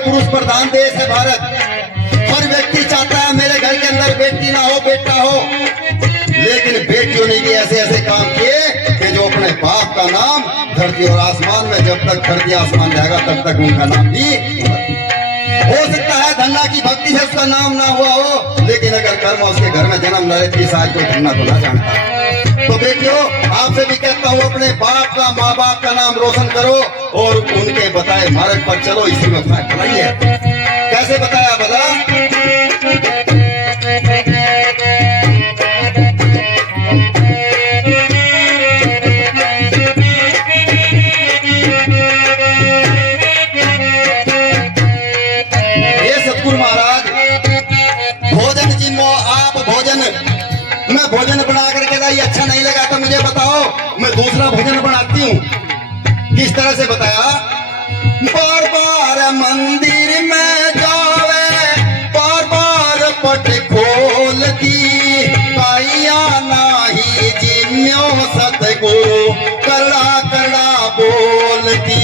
पुरुष प्रधान देश है भारत। हर व्यक्ति चाहता है मेरे घर के अंदर बेटी ना हो बेटा हो, लेकिन बेटियों ने भी ऐसे ऐसे काम किए कि जो अपने बाप का नाम धरती और आसमान में, जब तक धरती आसमान रहेगा तब तक उनका नाम भी हो सकता है धन्ना की भक्ति से उसका नाम ना हुआ हो, लेकिन अगर कर्म उसके घर में जन्म ले लेती आज कोई धन्ना तो ना जानता। तो बेटियों आपसे भी कहता हूँ अपने बाप का, माँ बाप का नाम रोशन करो और उनके बताए मार्ग पर चलो। इसी में भलाई है। कैसे बताया बता? मैं भोजन बना करके लाई, अच्छा नहीं लगा तो मुझे बताओ, मैं दूसरा भोजन बनाती हूँ। किस तरह से बताया? बार बार मंदिर में जावे, बार बार पट खोलती, पाइया नाही जिम्यो सतगुरु करड़ा करड़ा बोलती।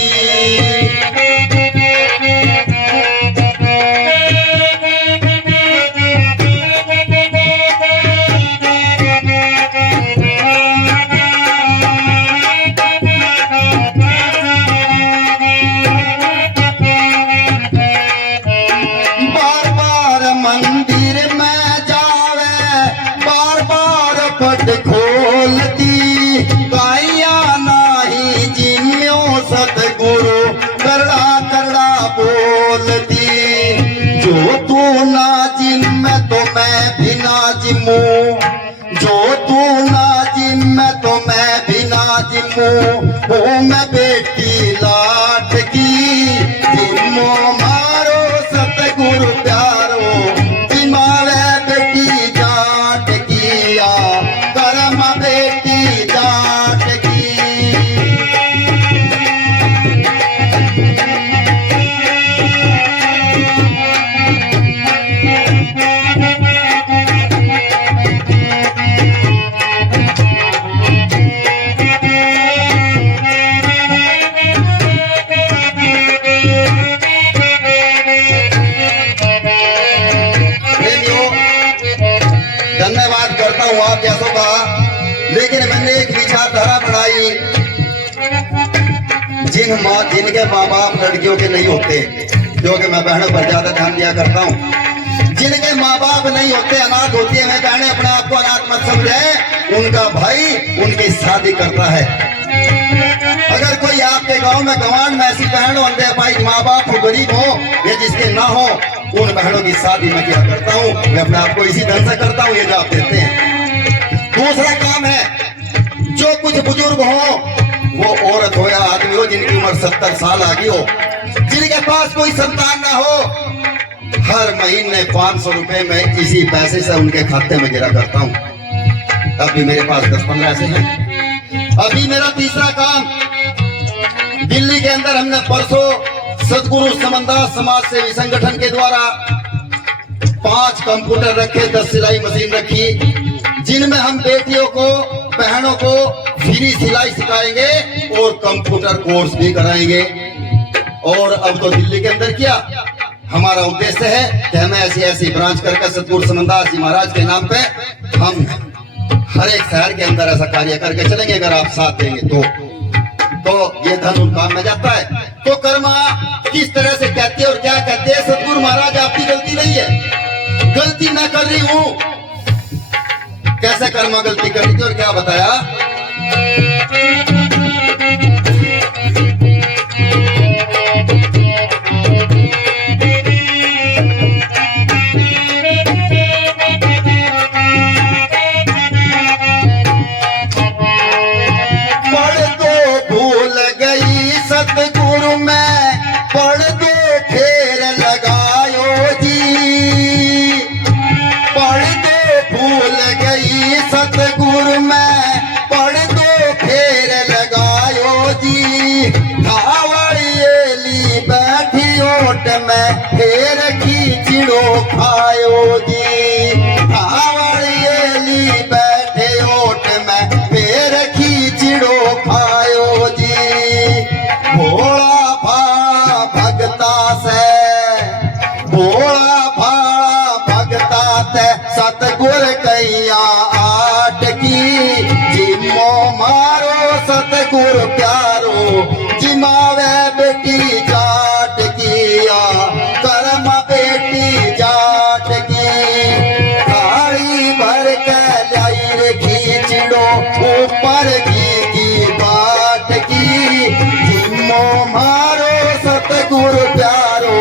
जो तू ना जिम में तो मैं भी ना जिमू, ओ मैं बेटी लाट की जिमो मारो सतगुरु प्यारो, जिमावे बेटी जाट किया करम बेटी जाट की। धन्यवाद करता हूँ आप जैसों का, लेकिन मैंने एक विचारधारा बनाई। जिनके माँ बाप लड़कियों के नहीं होते, क्योंकि मैं बहनों पर ज्यादा ध्यान दिया करता हूँ, जिनके माँ बाप नहीं होते, अनाथ होती है, मैं बहनें अपने आप को अनाथ मत समझे, उनका भाई उनकी शादी करता है। अगर कोई आपके गांव में गंवान में ऐसी बहन हो, अंधे भाई माँ बाप हो, गरीब हो या जिसके ना हो, उन बहनों की शादी मैं क्या करता हूँ, मैं अपने आप को इसी ढंग से करता हूँ, ये जवाब देते हैं। दूसरा काम है, जो कुछ बुजुर्ग हो, वो औरत हो या आदमी हो जिनकी उम्र 70 साल आगे हो, जिनके पास कोई संतान ना हो, हर महीने 500 रुपए में इसी पैसे से उनके खाते में गिरा करता हूँ। अभी मेरे पास 10-15 ऐसे हैं। अभी मेरा तीसरा काम, दिल्ली के अंदर हमने परसों सदगुरु समनदास समाज सेवी संगठन के द्वारा 5 कंप्यूटर रखे, 10 सिलाई मशीन रखी, जिनमें हम बेटियों को, बहनों को फ्री सिलाई सिखाएंगे और कंप्यूटर कोर्स भी कराएंगे। और अब तो दिल्ली के अंदर क्या हमारा उद्देश्य है कि हमें ऐसी ऐसी ब्रांच करके सतगुरु समनदास जी महाराज के नाम पे हम हर एक शहर के अंदर ऐसा कार्य करके चलेंगे, अगर आप साथ देंगे तो ये धन उन काम में जाता है। तो कर्मा किस तरह से कहते हैं और क्या कहते हैं? सतगुरु महाराज आपकी गलती नहीं है, गलती मैं कर रही हूं। कैसे कर्मा गलती कर रही थी और क्या बताया? फेर खींचड़ो खायो जी, हावड़ियली बैठे ओट में फेर खींचड़ो खायो जी। भोला भा भगता से भोला भाला भगता ते सतगुर कैया आट की जिमो मारो सतगुर प्यारो जिमावे बेटी जाट किया कर्म बेटी जाट की थाली भर के लाई रे खींचड़ो ऊपर घी की बाट की जिमो मारो सतगुर प्यारो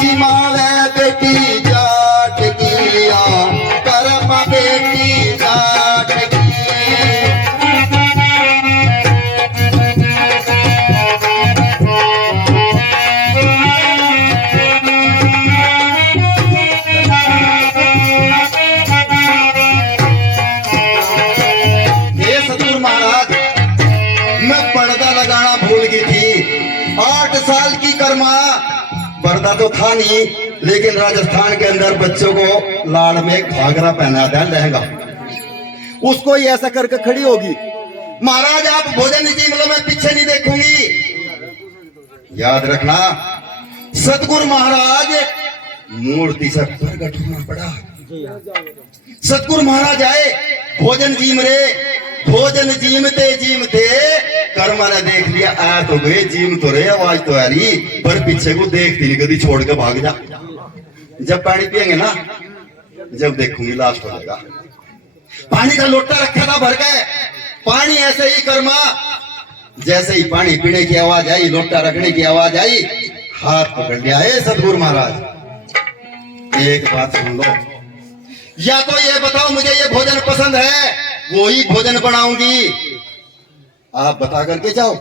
जिमावे बेटी जाट किया कर्म बेटी जाट की पर्दा तो था नहीं, लेकिन राजस्थान के अंदर बच्चों को लाड़ में घाघरा पहनाता है, लहंगा, उसको ही ऐसा करके खड़ी होगी। महाराज आप भोजन नहीं मतलब मैं पीछे नहीं देखूंगी। याद रखना सतगुरु महाराज मूर्ति से प्रकट होना पड़ा। सतगुरु महाराज आए भोजन जीम रे, भोजन जीमते जीमते कर्मा ने देख लिया आ तो गए जीम तो रे आवाज तो आ रही पर पीछे को देखती नहीं, कभी छोड़ के भाग जा। जब पानी पियेंगे ना, जब देखूंगी लास्ट हो जाएगा। पानी का लोटा रखा था भर के, पानी ऐसे ही कर्मा जैसे ही पानी पीने की आवाज आई, लोटा रखने की आवाज आई, हाथ पकड़ लिया है सतगुरु महाराज। एक बात सुन लो, या तो ये बताओ मुझे ये भोजन पसंद है, वो ही भोजन बनाऊंगी, आप बता करके जाओ,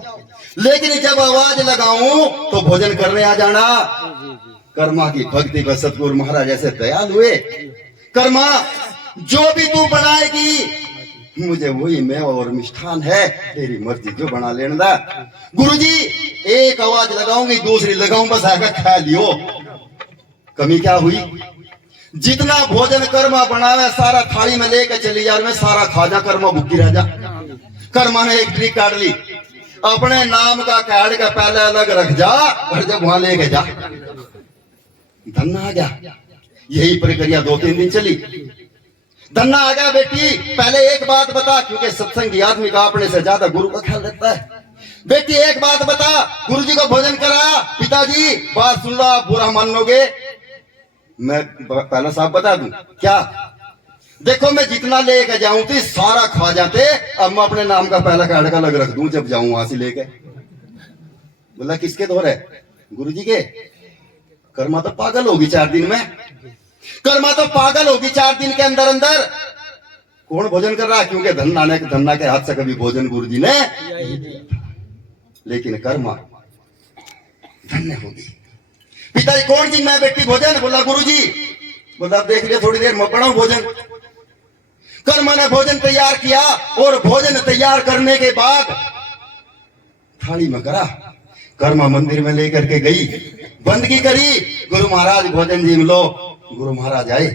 लेकिन जब आवाज लगाऊं तो भोजन करने आ जाना। कर्मा की भक्ति पर सतगुरु महाराज ऐसे दयाल हुए, कर्मा जो भी तू बनाएगी मुझे वही मेवा और मिष्ठान है, तेरी मर्जी जो बना लेना। गुरुजी एक आवाज लगाऊंगी दूसरी लगाऊं बस आकर खा लियो। कमी क्या हुई? जितना भोजन कर्मा बनावे सारा थाली में लेकर चली जा, मैं सारा खाजा कर्मा भूखी रह जा। कर्मा ने एक ट्रिक काट ली, अपने नाम का काट का पहले अलग रख जा और जब वहां लेके जा धन्ना आ गया। यही प्रक्रिया 2-3 दिन चली। धन्ना आ गया बेटी, पहले एक बात बता, क्योंकि सत्संगी आदमी का अपने से ज्यादा गुरु का ख्याल रखता है। बेटी एक बात बता, गुरुजी को भोजन कराया, पिताजी बात सुन लो, बुरा मान लोगे, मैं पहला साहब बता दूं क्या? देखो मैं जितना लेके जाऊं थी सारा खा जाते, अब मैं अपने नाम का पहला कार्ड का अलग रख दूं जब जाऊं वहां से लेके। बोला किसके दौर है? गुरुजी के। कर्मा तो पागल होगी 4 दिन में, कर्मा तो पागल होगी 4 दिन के अंदर अंदर। कौन भोजन कर रहा है? क्योंकि धन्ना के हाथ से कभी भोजन गुरुजी ने, लेकिन कर्मा धन्य होगी। पिताजी कौन जी? मैं बेटी भोजन। बोला गुरुजी। बोला देख लिया थोड़ी देर मैं पढ़ाऊं भोजन। कर्मा ने भोजन तैयार किया और भोजन तैयार करने के बाद थाली में करा, कर्मा मंदिर में लेकर के गई, बंदगी करी, गुरु महाराज भोजन जीम लो। गुरु महाराज आए,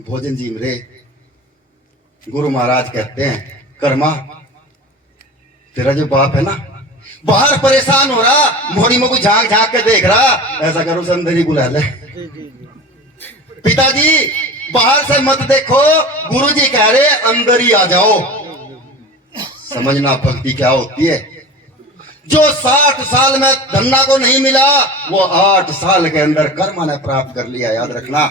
भोजन जीम रे। गुरु महाराज कहते हैं कर्मा तेरा जो बाप है ना बाहर परेशान हो रहा, मोरी में कोई झांक झांक के देख रहा, ऐसा करो अंदर ही बुला ले। पिताजी बाहर से मत देखो, गुरुजी कह रहे अंदर ही आ जाओ। समझना भक्ति क्या होती है। जो 60 साल में धन्ना को नहीं मिला वो 8 साल के अंदर कर्मा ने प्राप्त कर लिया। याद रखना,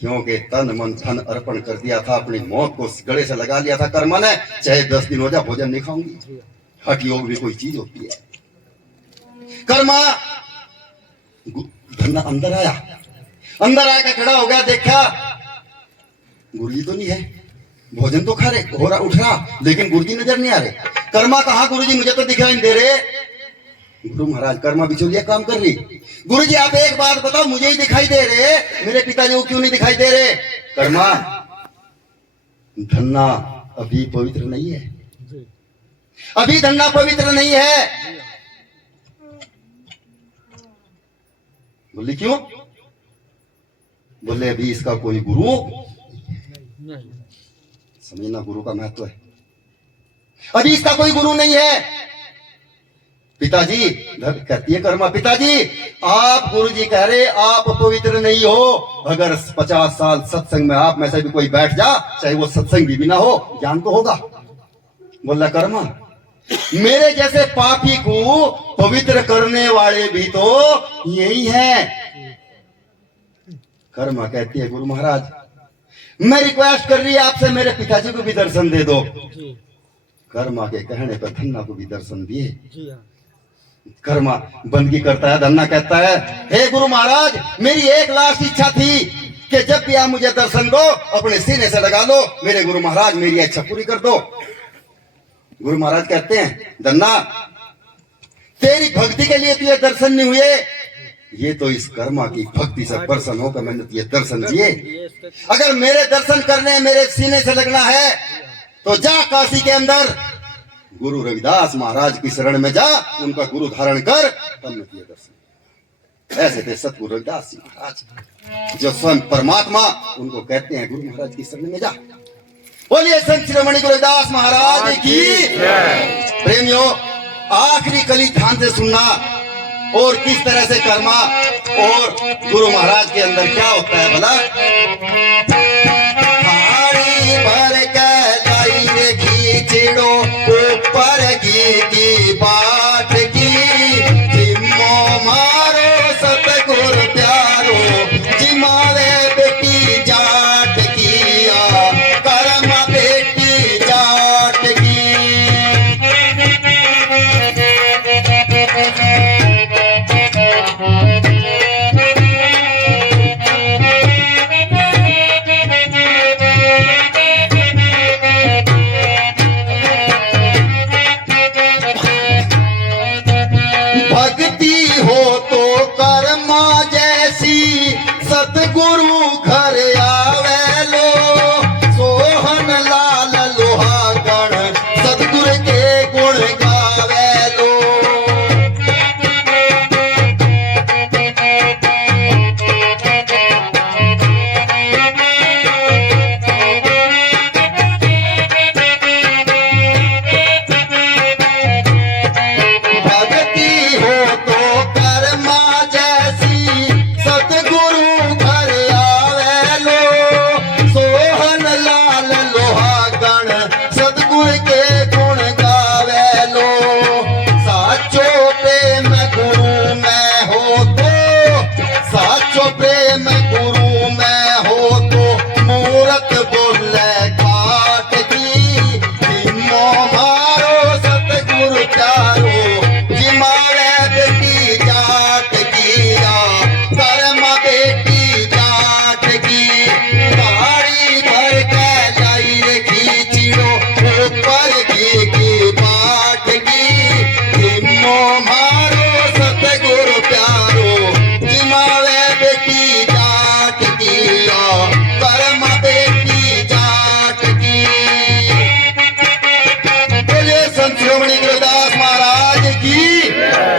क्योंकि तन मन धन अर्पण कर दिया था, अपनी मौत को गले से लगा लिया था कर्मा ने। चाहे 10 दिन हो जाए भोजन नहीं खाऊंगी। हठ योग भी कोई चीज होती है। कर्मा धन्ना अंदर आया, अंदर आकर खड़ा हो गया, देखा गुरुजी तो नहीं है, भोजन तो खा रहे हो रहा, उठ रहा, लेकिन गुरुजी नजर नहीं आ रहे। कर्मा कहा गुरुजी मुझे तो दिखाई नहीं दे रहे। गुरु महाराज कर्मा बिचौलिया काम कर रही। गुरुजी आप एक बात बताओ, मुझे ही दिखाई दे रहे, मेरे पिताजी को क्यों नहीं दिखाई दे रहे? कर्मा धन्ना अभी पवित्र नहीं है, अभी धन्ना पवित्र नहीं है। बोले क्यों? बोले अभी इसका कोई गुरु नहीं। समझना गुरु का महत्व है। अभी इसका कोई गुरु नहीं है। पिताजी कहती है कर्मा, पिताजी आप गुरुजी कह रहे आप पवित्र नहीं हो, अगर 50 साल सत्संग में आप में से भी कोई बैठ जा, चाहे वो सत्संगी भी ना हो, ज्ञान तो होगा। बोला कर्मा, मेरे जैसे पापी को पवित्र करने वाले भी तो यही है। कर्मा कहती है, गुरु महाराज मैं रिक्वेस्ट कर रही है आपसे, मेरे पिताजी को भी दर्शन दे दो। कर्मा के कहने पर धन्ना को भी दर्शन दिए। कर्मा बंदगी करता है, धन्ना कहता है, हे गुरु महाराज मेरी एक लास्ट इच्छा थी कि जब भी आप मुझे दर्शन दो अपने सीने से लगा लो, मेरे गुरु महाराज मेरी इच्छा पूरी कर दो। गुरु महाराज कहते हैं, धन्ना तेरी भक्ति के लिए तुझे दर्शन नहीं हुए, ये तो इस कर्मा की भक्ति से प्रसन्न होकर मैंने तुझे दर्शन दिए। अगर मेरे दर्शन करने मेरे सीने से लगना है तो जा काशी के अंदर गुरु रविदास महाराज की शरण में जा, उनका गुरु धारण कर, तब मैं तुझे दर्शन। ऐसे थे सतगुरु रविदास जी महाराज, जो स्वयं परमात्मा, उनको कहते हैं गुरु महाराज की शरण में जा। बोलिए संत शिरोमणि गुरु रविदास महाराज की। प्रेमियों, आखिरी कली ध्यान से सुनना, और किस तरह से कर्मा और गुरु महाराज के अंदर क्या होता है भला। पानी भर के लाई रे खींचड़ो ऊपर की बाट की, जिम्मो मारो सतगुरु प्यारो, जिमावे बेटी जाट किया, कर्मा बेटी जाट की। सतगुरु घर आवे लो, सोहन लाल लोहा गण, सतगुरु के गुण गावे लो। भक्ति हो तो कर्मा जैसी,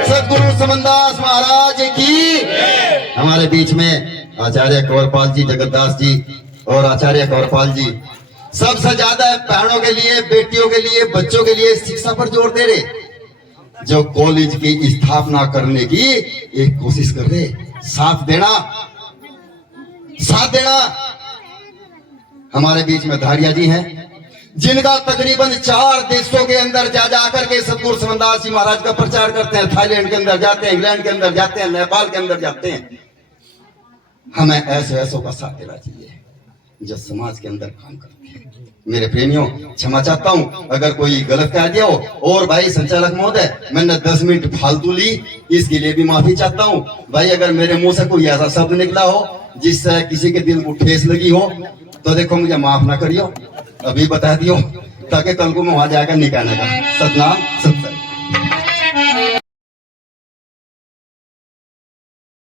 सतगुरु समनदास महाराज की। हमारे बीच में आचार्य कंवरपाल जी, जगतदास जी और आचार्य कंवरपाल जी सबसे ज्यादा बहनों के लिए, बेटियों के लिए, बच्चों के लिए शिक्षा पर जोर दे रहे, जो कॉलेज की स्थापना करने की एक कोशिश कर रहे। साथ देना, साथ देना। हमारे बीच में धारिया जी हैं, जिनका तकरीबन 4 देशों के अंदर जा जाकर के सतगुरु समनदास जी महाराज का प्रचार करते हैं। थाईलैंड के अंदर जाते हैं, इंग्लैंड के अंदर जाते हैं, नेपाल के अंदर जाते हैं। हमें ऐसों का साथ देना चाहिए जो समाज के अंदर काम करते हैं। मेरे प्रेमियों, क्षमा चाहता हूं अगर कोई गलत कह दिया हो, और भाई संचालक महोदय मैंने 10 मिनट फालतू ली, इसके लिए भी माफी चाहता हूं। भाई अगर मेरे मुंह से कोई ऐसा शब्द निकला हो जिससे किसी के दिल को ठेस लगी हो, तो देखो मुझे माफ ना करियो, अभी बता दियो, ताकि कल को मैं वहां जाकर निकालने का। सतनाम।